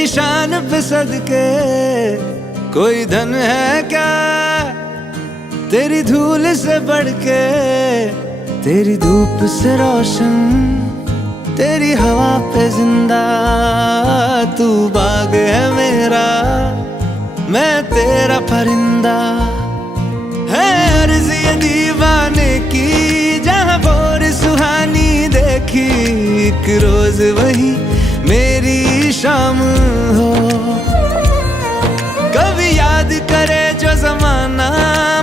तेरी शान पे सदके कोई धन है क्या, तेरी धूल से बढ़ के, तेरी धूप से रोशन, तेरी हवा पे जिंदा। तू बाग है मेरा, मैं तेरा परिंदा। है अर्ज़ ये दीवाने की, जहाँ बोर सुहानी देखी, एक रोज वही मेरी शाम हो। कभी याद करे जो जमाना,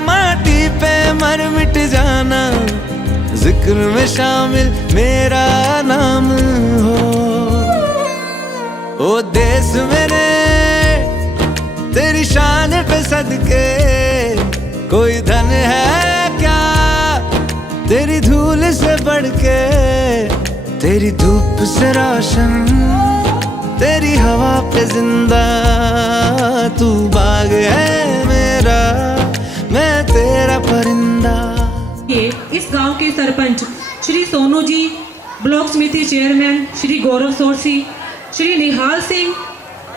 माटी पे मर मिट जाना, जिक्र में शामिल मेरा नाम हो। ओ देश मेरे तेरी शान पे सदके कोई धन है क्या, तेरी धूल से बढ़ के, तेरी धूप से रोशन, तेरी हवा पे जिंदा। तू बाग है मेरा, मैं तेरा परिंदा। इस गांव के सरपंच श्री सोनू जी, ब्लॉक समिति चेयरमैन श्री गौरव सोरसी, श्री निहाल सिंह,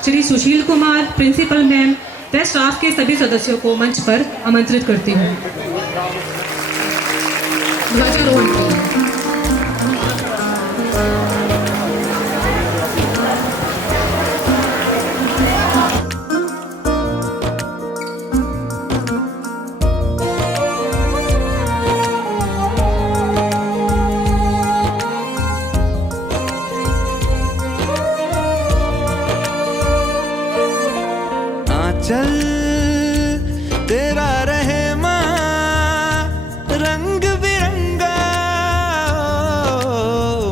श्री सुशील कुमार, प्रिंसिपल मैम व स्टाफ के सभी सदस्यों को मंच पर आमंत्रित करती हूँ। ध्वजारोहण के लिए चल तेरा रहे माँ रंग बिरंगा,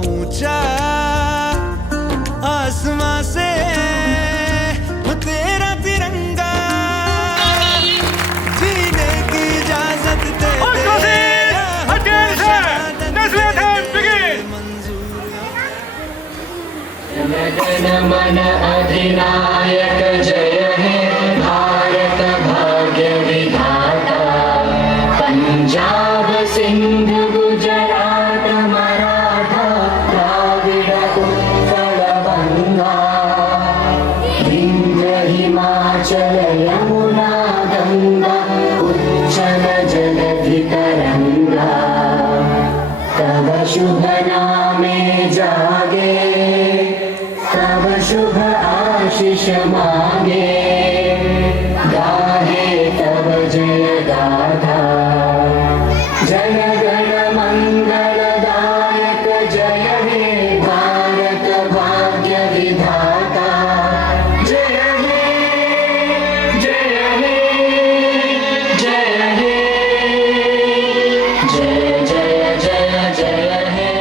ऊंचा आसमां से वो तेरा तिरंगा, जीने की इजाजत दे दे। जन मन अधिनायक जय हे भारत भाग्य विधाता, पंजाब सिंध गुजरात मराठा द्राविड़ उत्कल बंगा, विंध्य हिमाचल यमुना गंगा, उच्चल जलधि तरंगा। तव शुभ नामे जागे, तब शुभ आशीष मांगे, गाहे तब जय गाथा। जय गण मंगलदायक जय हे भारत भाग्य विधाता, जय हे जय हे जय हे जय जय जय जय हे।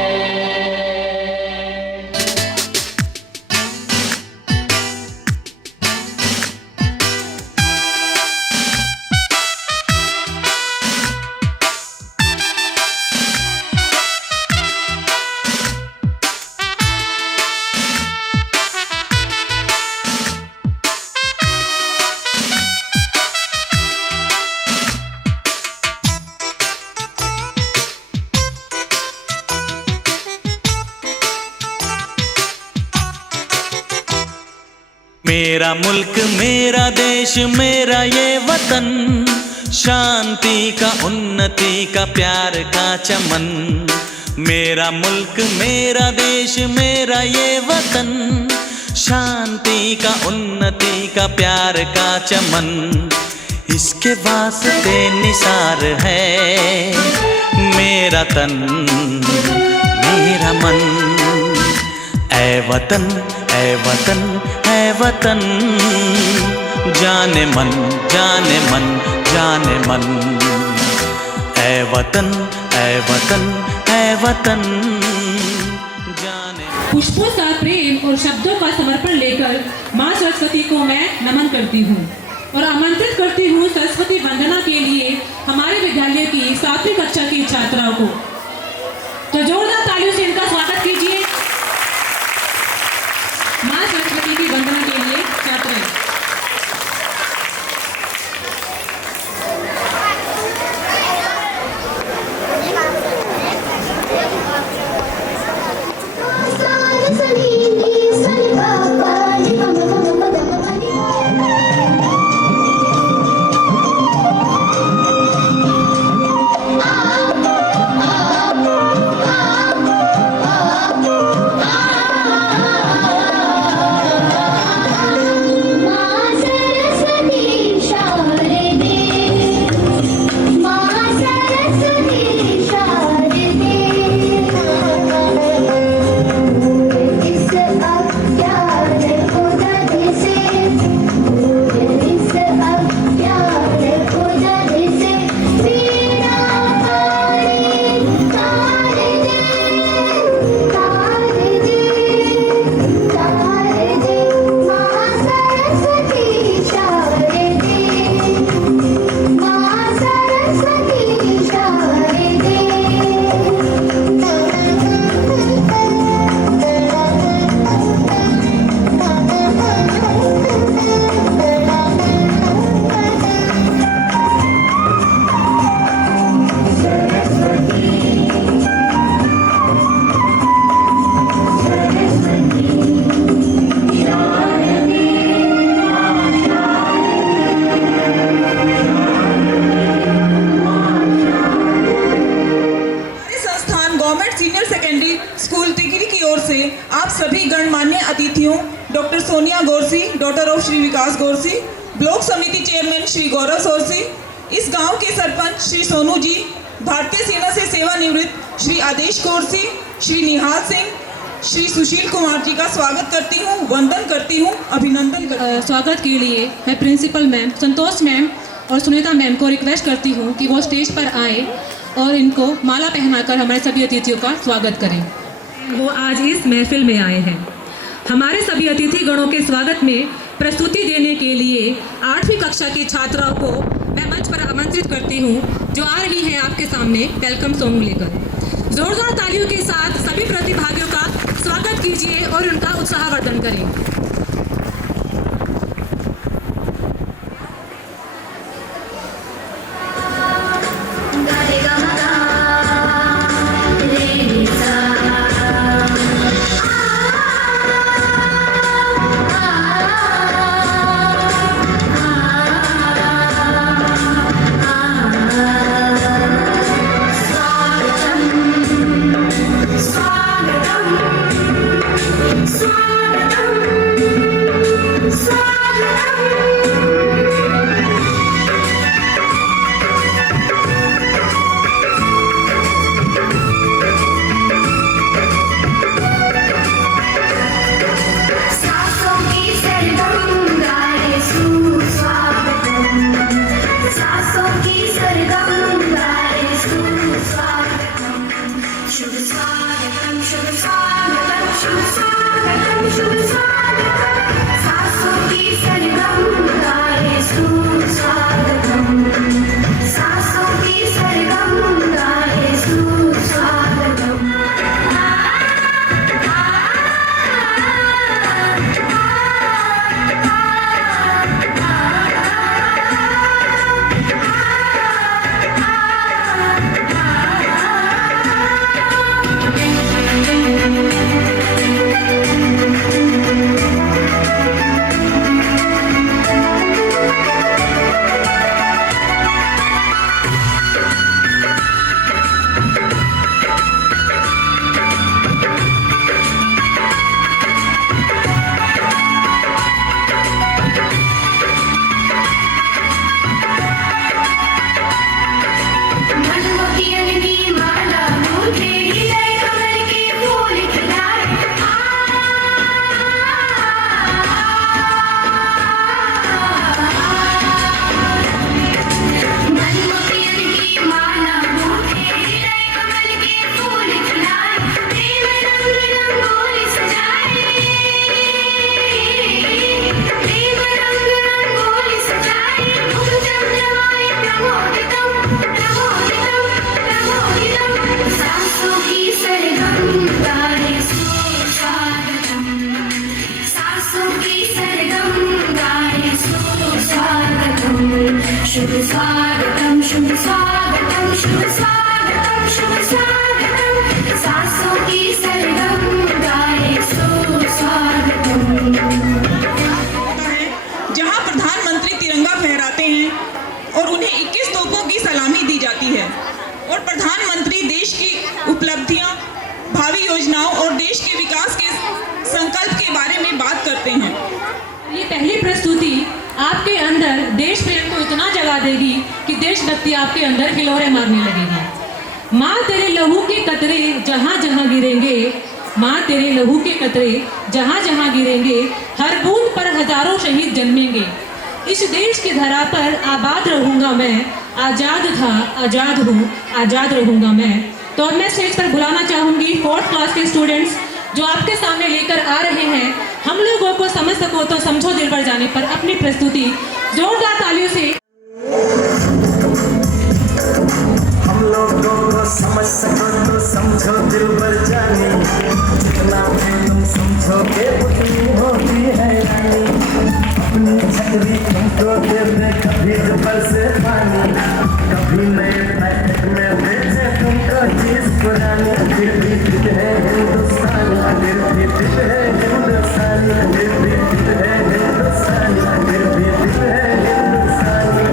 मेरा मुल्क मेरा देश मेरा ये वतन, शांति का उन्नति का प्यार का चमन। मेरा मुल्क मेरा देश मेरा ये वतन, शांति का उन्नति का प्यार का चमन। इसके वास्ते निसार है मेरा तन मेरा मन। ऐ वतन ऐ वतन ऐ वतन, जाने मन जाने मन जाने मन। ऐ वतन ऐ वतन ऐ वतन, जाने। पुष्पों का प्रेम और शब्दों का समर्पण लेकर माँ सरस्वती को मैं नमन करती हूँ और आमंत्रित करती हूँ सरस्वती वंदना के लिए हमारे विद्यालय की 7वीं कक्षा की छात्राओं को। तो जोरदार तालियों से इनका स्वागत कीजिए। माँ सरस्वती की वंदना के लिए छात्राएं। Sani, sani, sani, सोनिया गोरसी, डॉटर ऑफ श्री विकास गोरसी, ब्लॉक समिति चेयरमैन श्री गौरव सोरसी, इस गांव के सरपंच श्री सोनू जी, भारतीय सेना से सेवानिवृत्त श्री आदेश गोरसी, श्री निहाल सिंह, श्री सुशील कुमार जी का स्वागत करती हूँ, वंदन करती हूँ, अभिनंदन करती हूँ। स्वागत के लिए मैं प्रिंसिपल मैम संतोष मैम और सुनीता मैम को रिक्वेस्ट करती हूँ कि वो स्टेज पर आए और इनको माला पहनाकर हमारे सभी अतिथियों का स्वागत करें। वो आज इस महफिल में आए हैं। हमारे सभी अतिथि गणों के स्वागत में प्रस्तुति देने के लिए 8वीं कक्षा की छात्राओं को मैं मंच पर आमंत्रित करती हूँ, जो आ रही हैं आपके सामने वेलकम सॉन्ग लेकर। जोरदार तालियों के साथ सभी प्रतिभागियों का स्वागत कीजिए और उनका उत्साहवर्धन करें। शुभ स्वागतम शुभ स्वागतम शुभ स्वागतम शुभ स्वागतम सासों की सरगम गाए सुस्वागतम। जहां प्रधानमंत्री तिरंगा फहराते हैं और उन्हें 21 तोपों की सलामी दी जाती है और प्रधानमंत्री देश की उपलब्धियां, भावी योजनाओं और देश के विकास के संकल्प के बारे में बात करते हैं। ये पहली प्रस्तुति आपके अंदर देश प्रेम को इतना जगा देगी कि देशभक्ति आपके अंदर हिलोरे मारने लगेगी। माँ तेरे लहू के कतरे जहाँ जहाँ गिरेंगे, माँ तेरे लहू के कतरे जहाँ जहाँ गिरेंगे, हर बूंद पर हजारों शहीद जन्मेंगे। इस देश की धरा पर आबाद रहूँगा मैं, आज़ाद था आज़ाद हूँ आज़ाद रहूँगा मैं। तो अब मैं स्टेज पर बुलाना चाहूँगी 4th क्लास के स्टूडेंट्स जो आपके सामने लेकर आ रहे हैं। हम लोगों को समझ सको तो समझो दिल पर जाने पर अपनी प्रस्तुति जोरदार तालियों से। हम लोगों को समझ सको तो समझो दिल पर जाने, जितना भी तुम समझोगे उतनी होती है रानी। अपनी छतरी तुमको दे दे कभी ऊपर से पानी, कभी नए पैकेट में बेचे तुमको चीज पुरानी। फिर भी दिल है हिंदुस्तानी, फिर भी दिल है हिंदुस्तानी, फिर भी दिल है हिंदुस्तानी, फिर भी दिल है हिंदुस्तानी।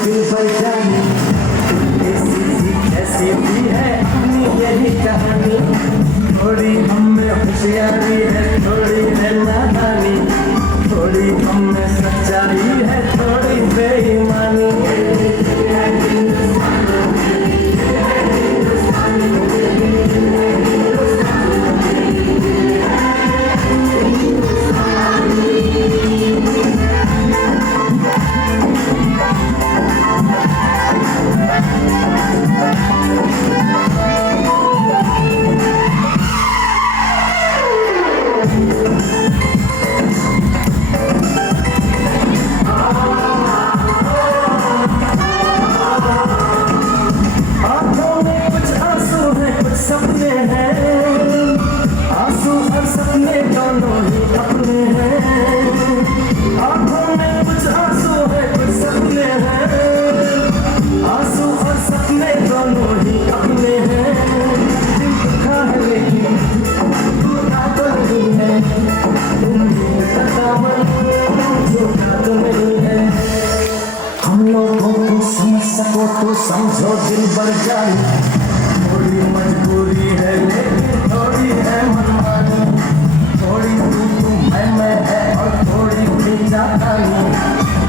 दिल भर जानी, ऐसी थी कैसी भी है अपनी यही कहानी, थोड़ी हम में होशियारी है थोड़ी है नादानी, थोड़ी हम में सच्चाई है थोड़ी बेईमानी। आंखों में कुछ आंसू है कुछ सपने हैं, आंसू और सपने दोनों ही अपने हैं। आंखों में कुछ आंसू है कुछ सपने हैं, आंसू और सपने दोनों ही अपने हैं। दिल दुखा है लेकिन टूटा तो नहीं है, उम्मीद का दामन झूठा तो नहीं है। हम लोगों को समझ सको तो समझो दिल भर जाए, थोड़ी मजबूरी है लेकिन थोड़ी है मनमानी, थोड़ी तू मैं है और थोड़ी खींचातानी।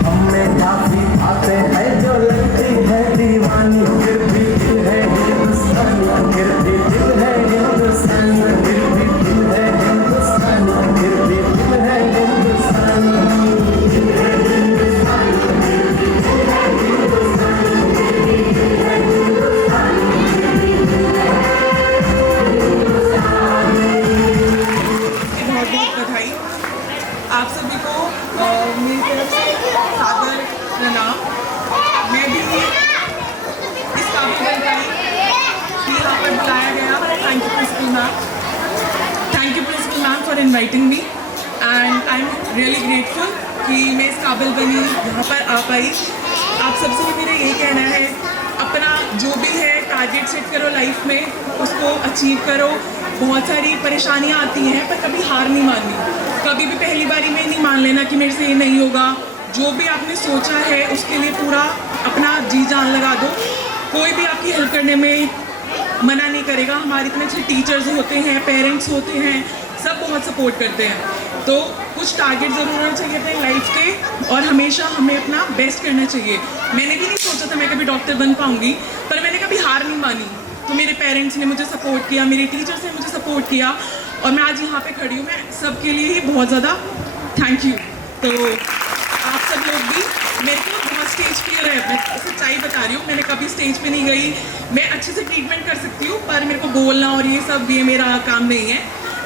हमें काफी बातें हैं जो लगती है दीवानी, फिर भी दिल है हिंदुस्तानी, फिर भी दिल है हिंदुस्तानी, फिर भी दिल है हिंदुस्तानी, फिर भी दिल है हिंदुस्तानी। बधाई आप सभी को मेरी तरफ से सादर प्रणाम। मैं भी इस काबिल बन पाई कि यहाँ पर बुलाया गया। Thank you principal ma'am, thank you principal ma'am for inviting me and I am really grateful कि मैं इस काबिल बनी यहाँ पर आ पाई। आप सबसे भी मेरा यही कहना है, अपना जो भी है टारगेट सेट करो लाइफ में, उसको अचीव करो। बहुत सारी परेशानियाँ आती हैं पर कभी हार नहीं माननी, कभी भी पहली बारी में नहीं मान लेना कि मेरे से ये नहीं होगा। जो भी आपने सोचा है उसके लिए पूरा अपना जी जान लगा दो। कोई भी आपकी हेल्प करने में मना नहीं करेगा। हमारे इतने अच्छे टीचर्स होते हैं, पेरेंट्स होते हैं, सब बहुत सपोर्ट करते हैं। तो कुछ टारगेट ज़रूर होना चाहिए अपने लाइफ के और हमेशा हमें अपना बेस्ट करना चाहिए। मैंने भी नहीं सोचा था मैं कभी डॉक्टर बन पाऊँगी, पर मैंने कभी हार नहीं मानी। तो मेरे पेरेंट्स ने मुझे सपोर्ट किया, मेरे टीचर्स ने मुझे सपोर्ट किया और मैं आज यहाँ पे खड़ी हूँ। मैं सबके लिए ही बहुत ज़्यादा थैंक यू। तो आप सब लोग भी, मेरे को बहुत स्टेज फियर है, मैं सच्चाई बता रही हूँ। मैंने कभी स्टेज पे नहीं गई। मैं अच्छे से ट्रीटमेंट कर सकती हूँ पर मेरे को बोलना और ये सब ये मेरा काम नहीं है।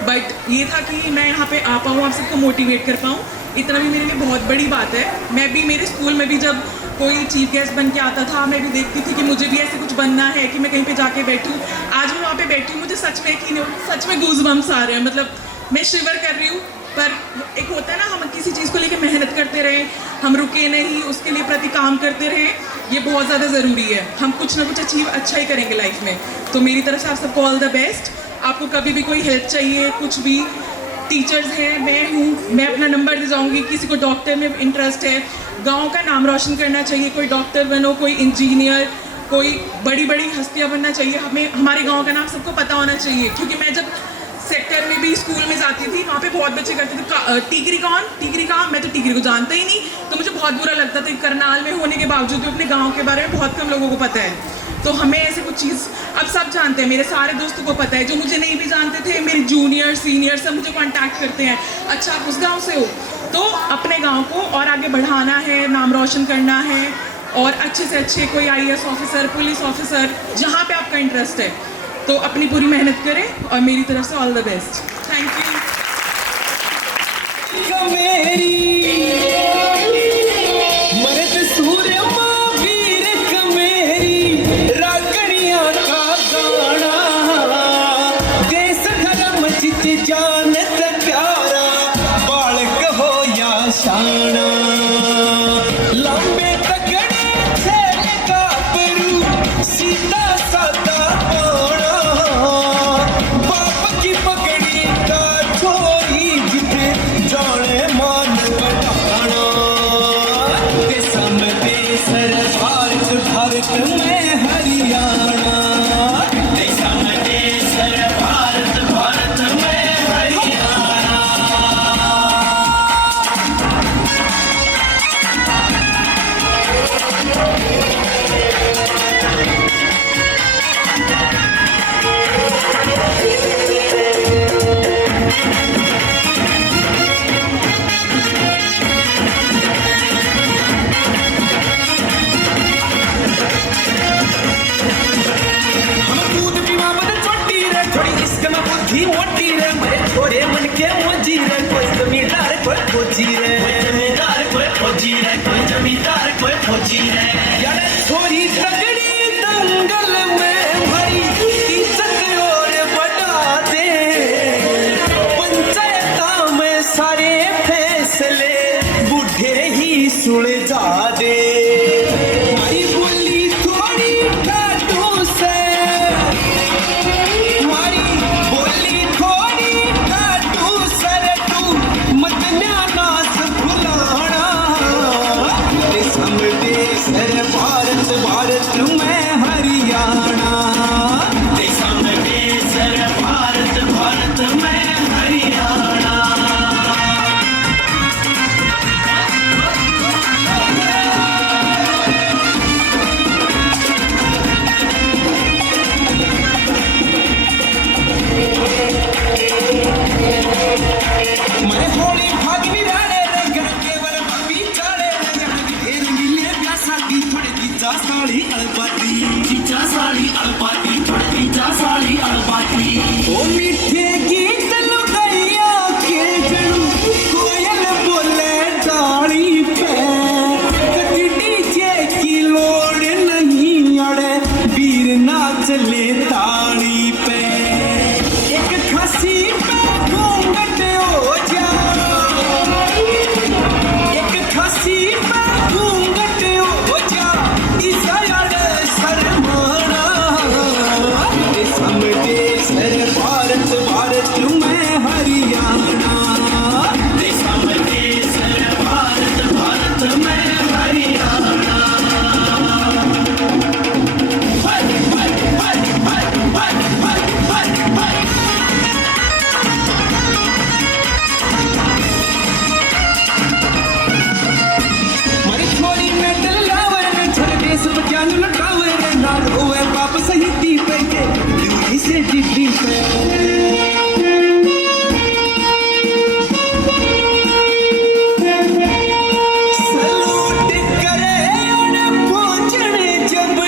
बट ये था कि मैं यहाँ पे आ पाऊँ, आप सबको मोटिवेट कर पाऊँ, इतना भी मेरे लिए बहुत बड़ी बात है। मैं भी मेरे स्कूल में भी जब कोई चीफ गेस्ट बन के आता था, मैं भी देखती थी कि मुझे भी ऐसे कुछ बनना है कि मैं कहीं पे जाके बैठूं। आज मैं वहाँ पे बैठी हूँ, मुझे सच में गूज़बम्स आ रहे हैं। मतलब मैं शिवर कर रही हूँ। पर एक होता है ना, हम किसी चीज़ को लेकर मेहनत करते रहें, हम रुके नहीं, उसके लिए प्रति काम करते रहें, ये बहुत ज़्यादा ज़रूरी है। हम कुछ ना कुछ अचीव अच्छा ही करेंगे लाइफ में। तो मेरी तरफ से आप सबको ऑल द बेस्ट। आपको कभी भी कोई हेल्प चाहिए, कुछ भी, टीचर्स हैं, मैं हूँ, मैं अपना नंबर दे जाऊँगी। किसी को डॉक्टर में इंटरेस्ट है, गांव का नाम रोशन करना चाहिए, कोई डॉक्टर बनो, कोई इंजीनियर, कोई बड़ी बड़ी हस्तियाँ बनना चाहिए। हमें हमारे गांव का नाम सबको पता होना चाहिए। क्योंकि मैं जब सेक्टर में भी स्कूल में जाती थी, वहाँ पे बहुत बच्चे करते थे टिकरी कौन, टिकरी कहाँ। मैं तो टिकरी को जानता ही नहीं, तो मुझे बहुत बुरा लगता था। करनाल में होने के बावजूद भी अपने गाँव के बारे में बहुत कम लोगों को पता है। तो हमें ऐसे कुछ चीज़ अब सब जानते हैं, मेरे सारे दोस्तों को पता है। जो मुझे नहीं भी जानते थे, मेरे जूनियर सीनियर सब मुझे कांटेक्ट करते हैं, अच्छा आप उस गांव से हो। तो अपने गांव को और आगे बढ़ाना है, नाम रोशन करना है और अच्छे से अच्छे कोई IAS ऑफिसर, पुलिस ऑफिसर, जहाँ पे आपका इंटरेस्ट है, तो अपनी पूरी मेहनत करें और मेरी तरफ से all the best. Thank you. जानत प्यारा बालक हो या शाना, लंबे तगड़े खेल का परू सीधा साधा पाना, बाप की पकड़ी का छोरी जिते जाने मान बना। भारत में हरियाणा, देशा में देश रे भारत, भारत में हरियाणा। बुद्धि मोटी रे मेरे छोरे मन के मोजी रे, कोई जमींदार कोई फौजी रे, कोई जमींदार कोई फौजी रे, कोई जमींदार कोई फौजी रे। यार छोरी तगड़ी दंगल में भरी इज्जत और बढ़ा दे, पंचायत में सारे फैसले बूढ़े ही सुलझा दे। मारी बोली थोड़ी ठाटू से, भारत भारत में हरियाणा, देशा में देश रे भारत, भारत में हरियाणा। मैं होली भागनी राणे रे घर केवल भाभी चाड़े रे, जहाँ की ढेर मिले प्यासा की थोड़े जीजा साड़ी अलपाती, जीजा साड़ी अलपाती, थोड़े जीजा साड़ी अलपाती। ओ मीठे गीत लुगाइया के जड़ू कोयल बोले डाली पे, कभी डीजे की लोड़ नहीं अड़े वीर नाच ले ताली पे। एक खसी पे घूंघट हो जा, एक खसी पे घूंघट हो जा, इसा यार शर्माना। देशा में देश रे भारत, भारत में हरियाणा, देशा में देश रे भारत, भारत में हरियाणा। हाय हाय हाय हाय हाय हाय हाय। मारी छोरी में डलावे ने झलके सब ज्ञान लुटावे रे, ना रोवे बाप सही पे के दूरी से डिग्री पे। सलूट करे उन्हें पहुंचने जब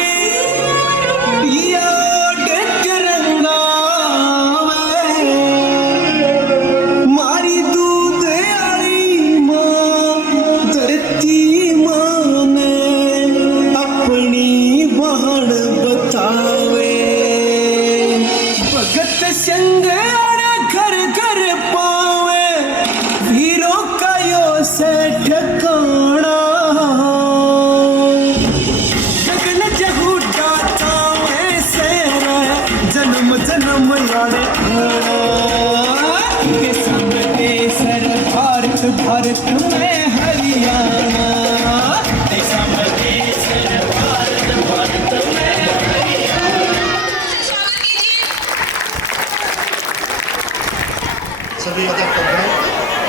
याद तिरंगा में, मारी दूध आली माँ धरती माँ ने अपनी बहन बतावे। भगत संग घर घर पावे, वीरों का यो से ठिकाना। गगन जहू डाटा वैसे रहे, जन्म जन्म यारे देशा में देश रे भारत, भारत में हरियाणा, देशा में देश रे भारत, भारत में हरियाणा। सभी अध्यापकगण,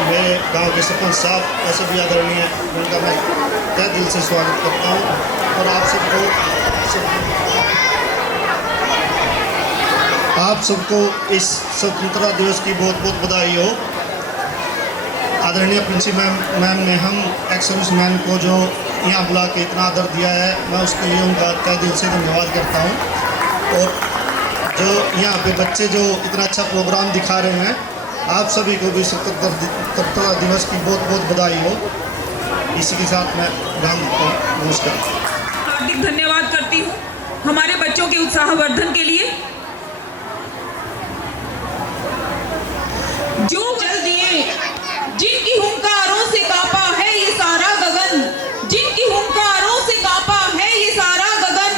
मेरे गांव के सरपंच साहब और सभी आदरणीय, उनका मैं तहे दिल से स्वागत करता हूं। और आप सबको इस स्वतंत्रता दिवस की बहुत बहुत बधाई हो। आदरणीय प्रिंसिपल मैम ने हम एक्स सर्विस मैन को जो यहाँ बुला के इतना आदर दिया है, मैं उसके लिए उनका तहे दिल से धन्यवाद करता हूँ। और जो यहाँ पे बच्चे जो इतना अच्छा प्रोग्राम दिखा रहे हैं, आप सभी को भी स्वतंत्रता दिवस की बहुत बहुत बधाई हो। इसी के साथ मैं विराम देता हूँ। नमस्कार। हार्दिक धन्यवाद करती हूँ हमारे बच्चों के उत्साहवर्धन के लिए। जो चल दिए जिनकी हुंकारों से कांपा है ये सारा गगन, जिनकी हुंकारों से कांपा है ये सारा गगन,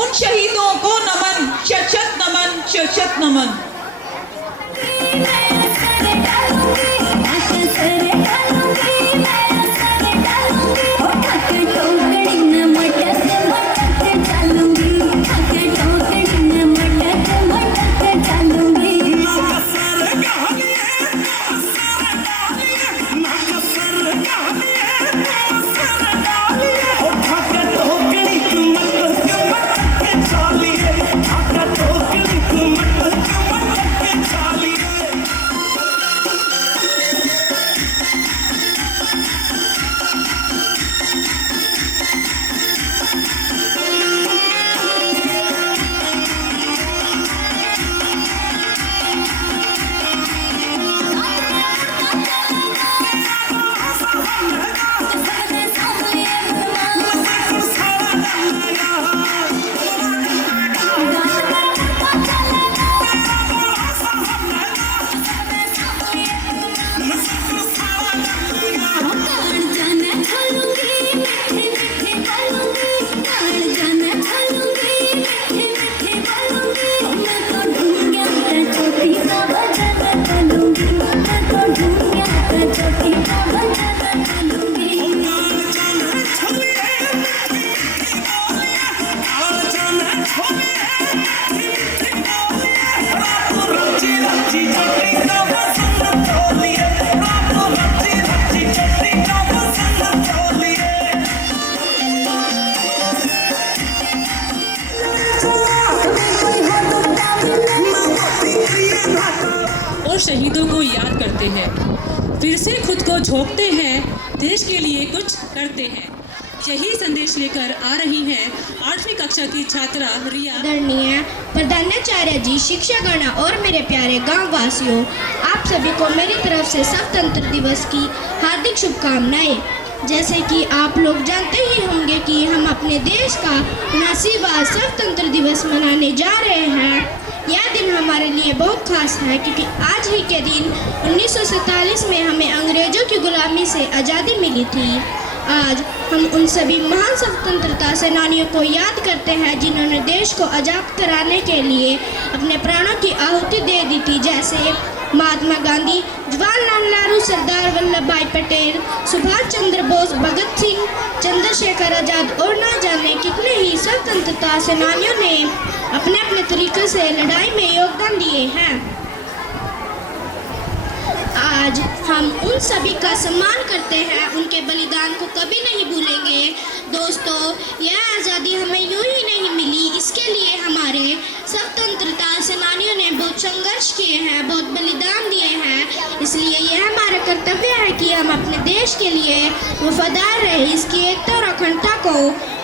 उन शहीदों को नमन, शत शत नमन, शत शत नमन। टोकड़ी न मटक मटक चल शहीदों को याद करते हैं, फिर से खुद को झोंकते हैं, देश के लिए कुछ करते हैं। यही संदेश लेकर आ रही हैं 8वीं कक्षा की छात्रा रिया। आदरणीय प्रधानाचार्य जी, शिक्षकगण और मेरे प्यारे गांव वासियों, आप सभी को मेरी तरफ से स्वतंत्र दिवस की हार्दिक शुभकामनाएं। जैसे कि आप लोग जानते ही होंगे कि हम अपने देश का 79वां स्वतंत्र दिवस मनाने जा रहे हैं। यह दिन हमारे लिए बहुत खास है क्योंकि आज ही के दिन 1947 में हमें अंग्रेजों की गुलामी से आज़ादी मिली थी। आज हम उन सभी महान स्वतंत्रता सेनानियों को याद करते हैं जिन्होंने देश को आज़ाद कराने के लिए अपने प्राणों की आहुति दे दी थी, जैसे महात्मा गांधी, जवाहरलाल नेहरू, सरदार वल्लभ भाई पटेल, सुभाष चंद्र बोस, भगत सिंह, चंद्रशेखर आज़ाद और ना जाने कितने ही स्वतंत्रता सेनानियों ने अपने अपने तरीके से लड़ाई में योगदान दिए हैं। आज हम उन सभी का सम्मान करते हैं, उनके बलिदान को कभी नहीं भूलेंगे। दोस्तों, यह आज़ादी हमें यूं ही नहीं मिली, इसके लिए हमारे स्वतंत्रता सेनानियों ने बहुत संघर्ष किए हैं, बहुत बलिदान दिए हैं। इसलिए यह हमारा कर्तव्य है कि हम अपने देश के लिए वफादार रहे, इसकी एकता और अखंडता को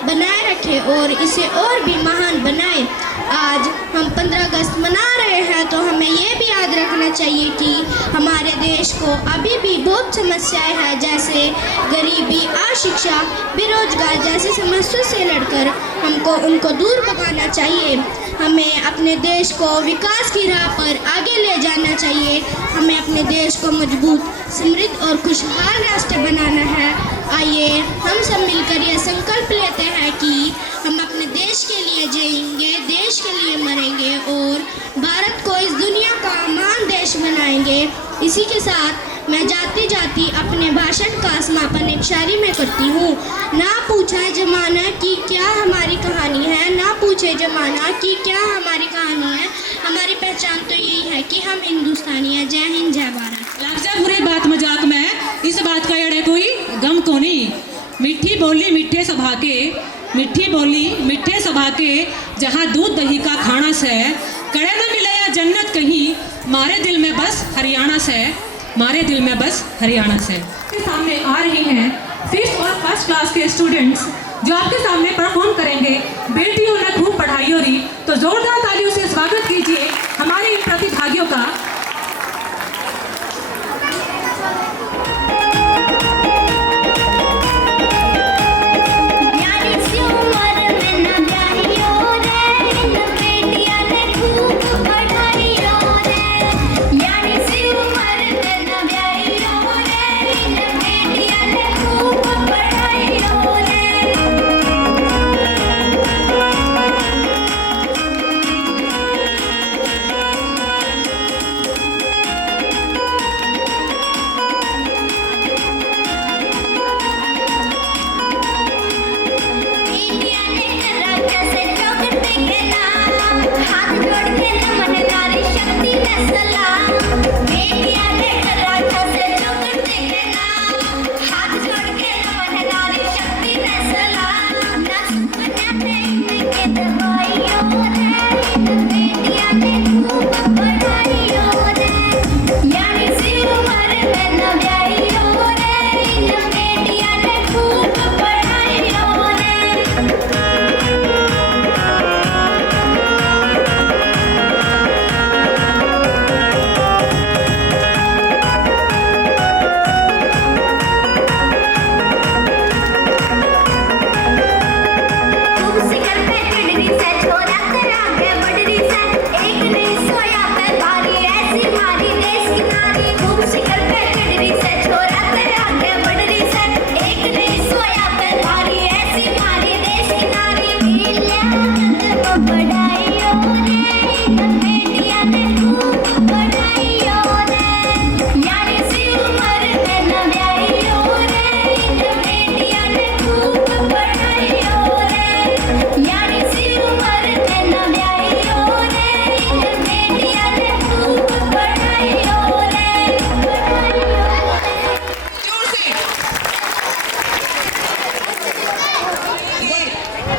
बनाए रखें और इसे और भी महान बनाए। आज हम 15 अगस्त मना रहे हैं तो हमें ये भी याद रखना चाहिए कि हमारे देश को अभी भी बहुत समस्याएं हैं, जैसे गरीबी, अशिक्षा, बेरोजगार जैसी समस्याओं से लड़कर हमको उनको दूर भगाना चाहिए। हमें अपने देश को विकास की राह पर आगे ले जाना चाहिए। हमें अपने देश को मजबूत, समृद्ध और खुशहाल राष्ट्र बनाना है। आइए हम सब मिलकर यह संकल्प लेते हैं कि हम अपने देश के लिए जिएंगे, देश के लिए मरेंगे और भारत को इस दुनिया का महान देश बनाएंगे। इसी के साथ मैं जाती जाती अपने भाषण का समापन एक शायरी में करती हूँ। ना पूछे जमाना कि क्या हमारी कहानी है, ना पूछे जमाना कि क्या हमारी कहानी है, हमारी पहचान तो यही है कि हम हिंदुस्तानी हैं। जय हिंद, जय भारत। लग जा बुरी बात मजाक में, इस बात का एड़े कोई गम को नहीं। मीठी बोली मीठे सभा के, मीठी बोली मीठे सभा के, जहाँ दूध दही का खाना से, कड़े न मिले या जन्नत कहीं, मारे दिल में बस हरियाणा से, मारे दिल में बस हरियाणा से। के सामने आ रही हैं 5th और 1st क्लास के स्टूडेंट्स जो आपके सामने परफॉर्म करेंगे बेटियों ने खूब पढ़ाई हो रही। तो जोरदार तालियों से स्वागत कीजिए हमारे इन प्रतिभागियों का।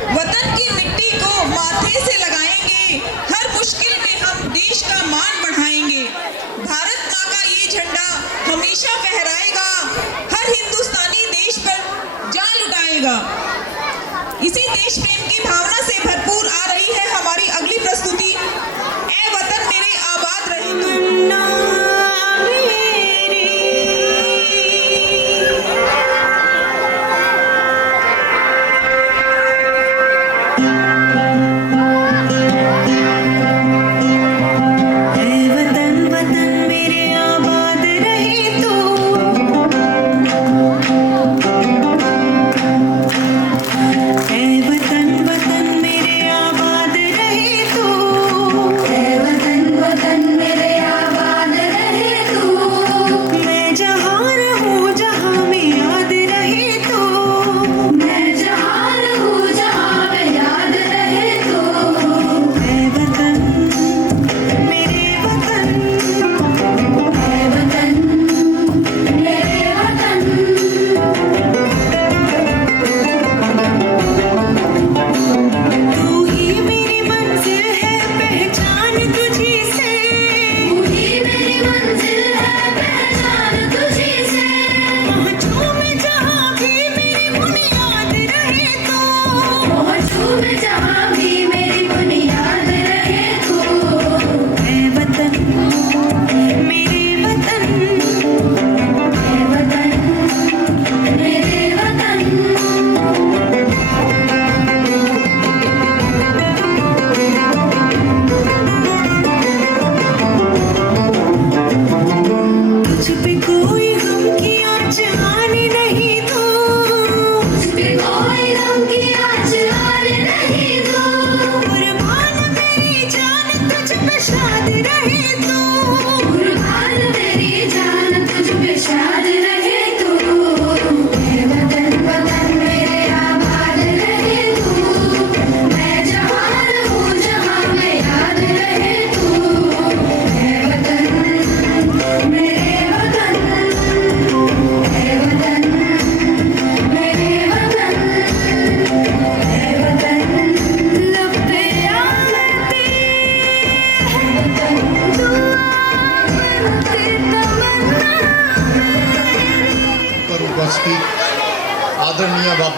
वतन की मिट्टी को माथे से लगाएं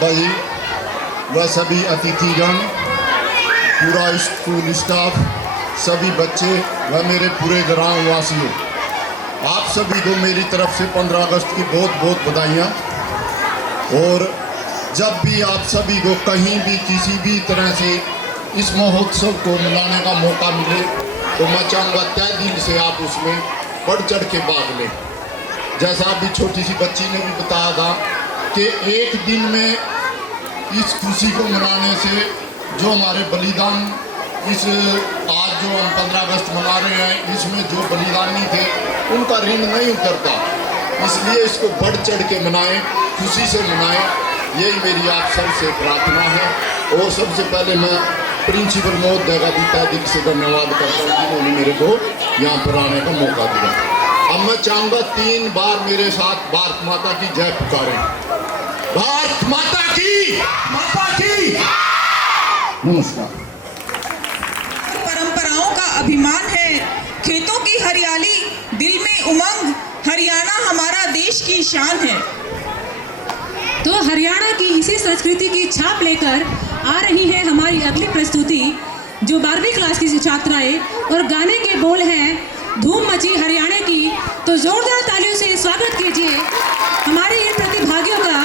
अब्बा जी व सभी अतिथिगण, पूरा स्कूल स्टाफ, सभी बच्चे व मेरे पूरे ग्राम वासियों, आप सभी को मेरी तरफ से 15 अगस्त की बहुत बहुत बधाइयाँ। और जब भी आप सभी को कहीं भी किसी भी तरह से इस महोत्सव को मनाने का मौका मिले तो मैं चाहूँगा तय दिल से आप उसमें बढ़ चढ़ के भाग लें। जैसा अभी छोटी सी बच्ची ने भी बताया था कि एक दिन में इस खुशी को मनाने से जो हमारे बलिदान इस आज जो हम 15 अगस्त मना रहे हैं, इसमें जो बलिदानी थे उनका ऋण नहीं उतरता। इसलिए इसको बढ़ चढ़ के मनाएं, खुशी से मनाएं, यही मेरी आप सबसे प्रार्थना है। और सबसे पहले मैं प्रिंसिपल महोदय का भी तहे दिल से धन्यवाद करता हूँ जिन्होंने मेरे को यहाँ पर आने का मौका दिया। अब मैं चाहूँगा 3 बार मेरे साथ भारत माता की जय पुकारें। भारत माता की नमस्कार। परंपराओं का अभिमान है, खेतों की हरियाली, दिल में उमंग, हरियाणा हमारा देश की शान है। तो हरियाणा की इसी संस्कृति की छाप लेकर आ रही है हमारी अगली प्रस्तुति, जो 12वीं क्लास की छात्राएं, और गाने के बोल हैं धूम मची हरियाणा की। तो जोरदार तालियों से स्वागत कीजिए हमारे इन प्रतिभागियों का।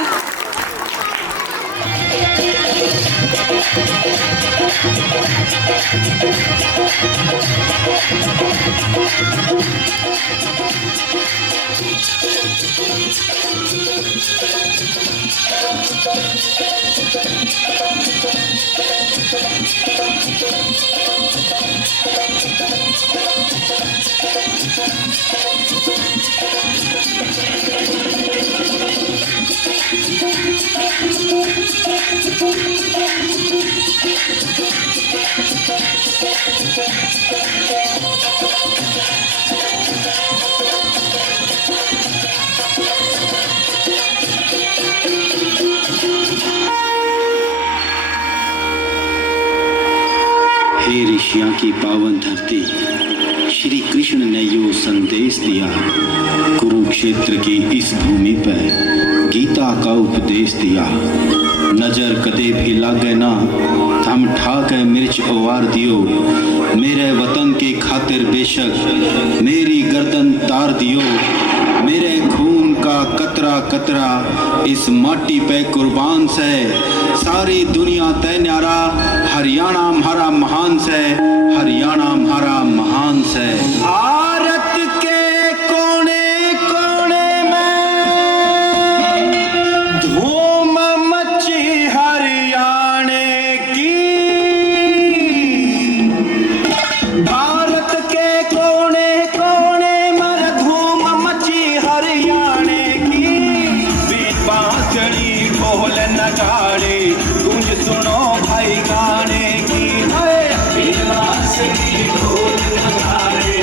हे ऋषियों की पावन धरती, श्री कृष्ण ने यो संदेश दिया, कुरुक्षेत्र की इस भूमि पर गीता का उपदेश दिया। नजर कदे भी लागे ना, थम ठाके मिर्च उवार दियो, मेरे वतन के खातिर बेशक मेरी गर्दन तार दियो। मेरे खून का कतरा कतरा इस माटी पे कुर्बान से, सारी दुनिया तय न्यारा, हरियाणा हमारा महान से, हरियाणा हमारा महान से। भारत के कोने कोने में धूम मची हरियाणे की, भारत के कोने कोने में धूम मची हरियाणे की। बीच बांसुरी ढोल नगाड़े गूंज सुनो भाई गाने की, बीच बांसुरी ढोल नगाड़े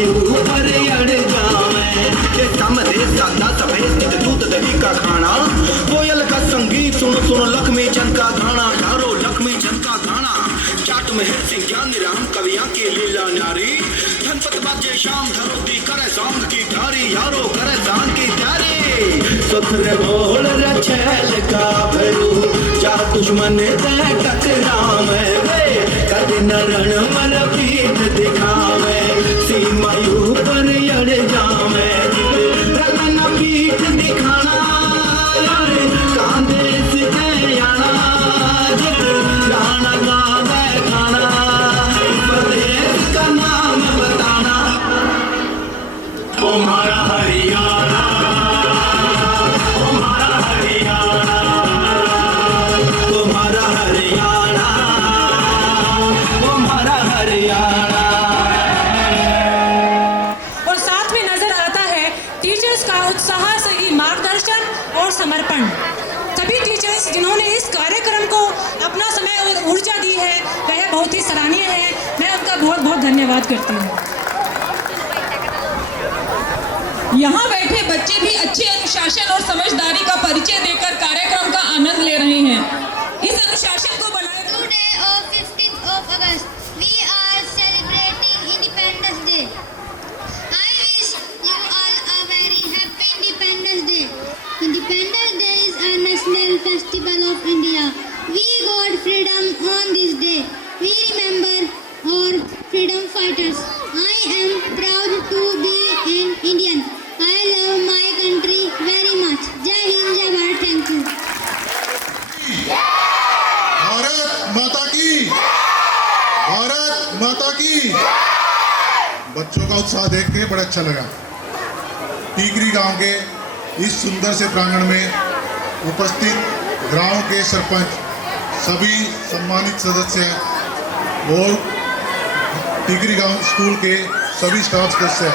मायू पर अड़ जावे के समझे सादा सफेद नित दूध दही का खाना कोयल का संगीत सुन सुन लक्ष्मी चंद का गाना यारो लक्ष्मी चंद का गाना जाट में सिंह ज्ञान राम कविया की लीला नारी धनपत बाजे शाम धरोती करे सांग की थारी यारो करे सांग की थारी सुखर बोल रछैल का भरू जा दुश्मन ते टकरावे वे कद नरण मर पीठ दिखावे सीमायू पर अड़ जावे रतन पीठ दिखाना यारे कांधे से आना जित गाना गावे खाना प्रदेश का नाम बताना तुम्हारा हरियाणा तुम्हारा हरियाणा तुम्हारा हरियाणा तुम्हारा हरियाणा। और साथ में नजर आता है टीचर्स का उत्साह सही मार्गदर्शन और समर्पण। सभी टीचर्स जिन्होंने इस कार्यक्रम को अपना समय और ऊर्जा दी है वह बहुत ही सराहनीय है। मैं उनका बहुत बहुत धन्यवाद करती हूँ। यहाँ बैठे बच्चे भी अच्छे अनुशासन और समझदारी का परिचय देकर कार्यक्रम का आनंद ले रहे हैं। इस अनुशासन को बनाए Today of 15th of August, we are celebrating Independence Day. I wish you all a very happy Independence Day. Independence Day is a national festival of India. We got freedom on this day. We remember our freedom fighters. I am proud to be an Indian. I love my country very much. Jai Hind, Jai Bharat. Thank you. Bharat माता की, भारत माता की। बच्चों का उत्साह देख के बड़ा अच्छा लगा। टीकरी गांव के इस सुंदर से प्रांगण में उपस्थित गांव के सरपंच, सभी सम्मानित सदस्य और टीकरी गांव स्कूल के सभी स्टाफ सदस्य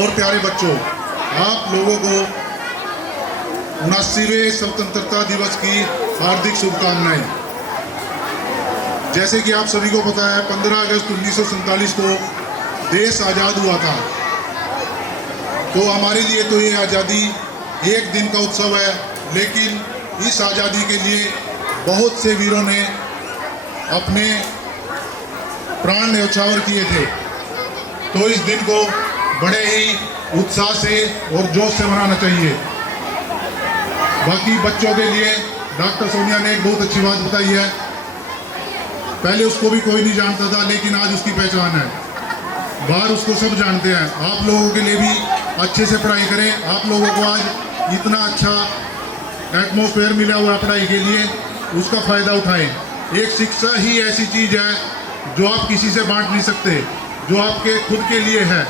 और प्यारे बच्चों, आप लोगों को 79वें स्वतंत्रता दिवस की हार्दिक शुभकामनाएं। जैसे कि आप सभी को पता है 15 अगस्त 1947 को देश आज़ाद हुआ था। तो हमारे लिए तो ये आज़ादी एक दिन का उत्सव है, लेकिन इस आज़ादी के लिए बहुत से वीरों ने अपने प्राण न्यौछावर किए थे। तो इस दिन को बड़े ही उत्साह से और जोश से मनाना चाहिए। बाकी बच्चों के लिए डॉक्टर सोनिया ने एक बहुत अच्छी बात बताई है। पहले उसको भी कोई नहीं जानता था, लेकिन आज उसकी पहचान है। बाहर उसको सब जानते हैं। आप लोगों के लिए भी अच्छे से पढ़ाई करें। आप लोगों को आज इतना अच्छा एटमॉस्फेयर मिला हुआ है पढ़ाई के लिए, उसका फ़ायदा उठाएं। एक शिक्षा ही ऐसी चीज़ है जो आप किसी से बांट नहीं सकते, जो आपके खुद के लिए है।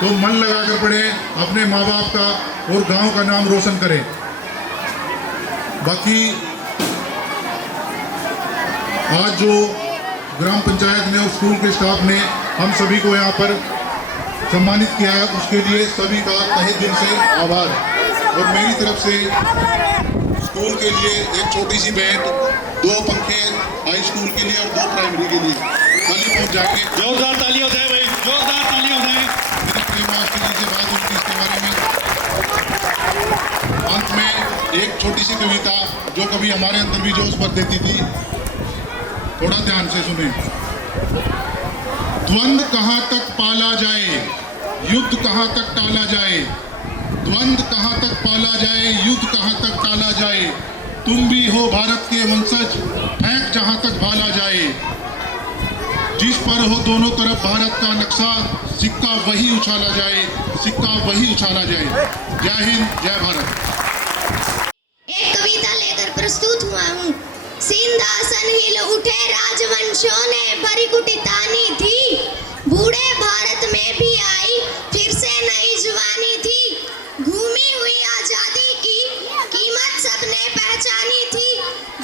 तो मन लगा कर पढ़ें, अपने माँ बाप का और गांव का नाम रोशन करें। बाकी आज जो ग्राम पंचायत ने और स्कूल के स्टाफ ने हम सभी को यहाँ पर सम्मानित किया है, उसके लिए सभी का तहे दिल से आभार। और मेरी तरफ से स्कूल के लिए एक छोटी सी भेंट, 2 पंखे हाई स्कूल के लिए और 2 प्राइमरी के लिए खाली पहुँच जाएंगे। जोरदार तालियां हो जाए भाई, जोरदार तालियां हो जाए। मेरे प्रेम आशीर्वाद से बात होती इसके बारे में। अंत में एक छोटी सी कविता जो कभी हमारे अंदर भी जोश भर देती थी, थोड़ा ध्यान से सुने। द्वंद्व कहाँ तक पाला जाए, युद्ध कहाँ तक टाला जाए, द्वंद्व कहाँ तक पाला जाए, युद्ध कहाँ तक टाला जाए, तुम भी हो भारत के वंशज, फेंक जहाँ तक भाला जाए, जिस पर हो दोनों तरफ भारत का नक्शा, सिक्का वही उछाला जाए, सिक्का वही उछाला जाए। जय हिंद, जय भारत। एक कविता लेकर प्रस्तुत हुआ हूँ। सिंहासन हिल उठे राजवंशों ने, भरी कुटितानी थी, बूढ़े भारत में भी आई फिर से नई जवानी थी। घूमी हुई आजादी की कीमत सबने पहचानी थी,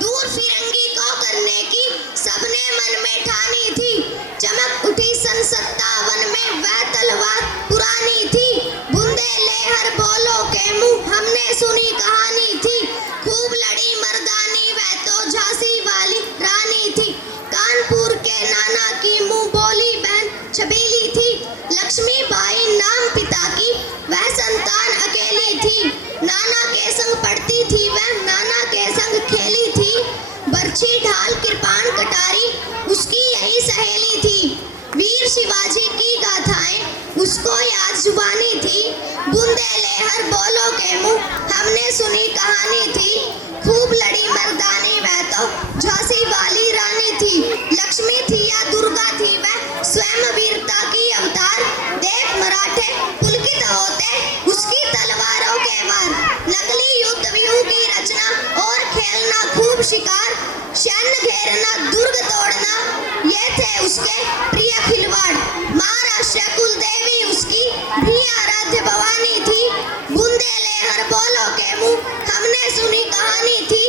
दूर फिरंगी को करने की सबने मन में ठानी थी। चमक उठी सन 57 में वह तलवार पुरानी थी, बूंदे लेहर बोलो के मुंह हमने सुनी कहानी थी। खूब लड़ी मर्दानी वह तो झांसी वाली रानी थी, कानपुर के नाना की मुंह बोली बहन छबीली थी। शिवाजी की गाथाएं उसको याद जुबानी थी। बुंदेले हर बोलो के मुंह हमने सुनी कहानी थी। खूब लड़ी मर्दानी वह तो झांसी वाली रानी थी। लक्ष्मी थी या दुर्गा थी वह स्वयं वीरता की अवतार। देख मराठे पुलकित होते उसकी तलवारों के वार। नकली युद्ध व्यूह की रचना और खेलना खूब शिकार। सैन्य घेरना दुर्ग तोड़ना ये थे उसके प्रिय खिलवाड़। महाराष्ट्र कुल देवी उसकी भी आराध्य भवानी थी। बुंदेले हर बोलो के मुंह हमने सुनी कहानी थी।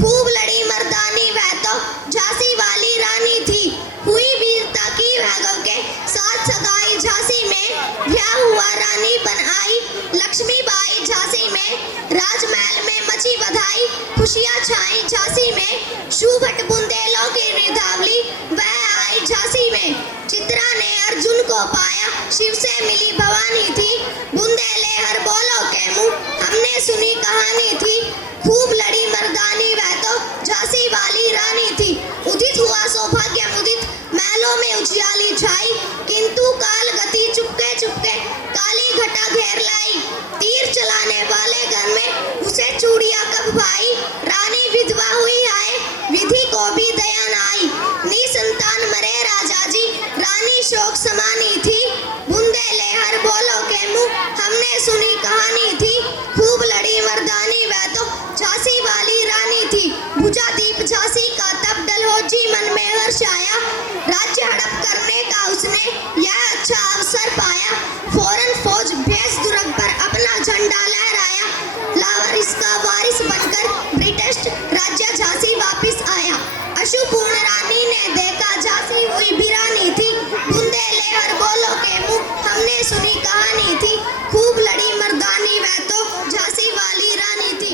खूब लड़ी मर्दानी वह तो झांसी वाली रानी थी। हुई वीरता की वैभव के साथ सगाई झांसी में। ब्याह हुआ रानी बन आई लक्ष्मीबाई झांसी में। राजमहल में मची बधाई खुशियां छाई झांसी में। शुभट बुंदेलों की रिधावली वह आई झांसी में। चित्रा ने अर्जुन को पाया शिव से मिली भवानी थी। बुंदेले हर बोलो के मुंह हमने सुनी कहानी थी। खूब लड़ी मर्दानी वह तो झांसी वाली रानी थी। उदित हुआ सौभाग्य मुदित महलों में उजियाली छाई। किंतु काल गति चुपके चुपके काली घटा घेर लाई। तीर चलाने वाले घर में उसे चूड़ियां कब भाई। रानी विधवा हुई आए विधि को भी दया न आई। निसंतान मरे राजा जी रानी शोक समानी थी। बुंदेले हर बोलो के मुंह हमने सुनी कहानी थी। खूब लड़ी मर्दानी वह तो झांसी वाली रानी थी। बुझा दीप झांसी का तब डलहौजी मन में हर्ष आया। राज्य हड़प करने का उसने यह अच्छा अवसर पाया। फौरन फौज भेज दुर्ग पर अपना झंडा लहराया। लावारिस का वारिस बनकर ब्रिटिश राज्य झांसी वापिस आया। अशुपूर्ण रानी ने देखा झांसी हुई वीरानी थी। बुंदेले हर बोलो के मुंह हमने सुनी कहानी थी।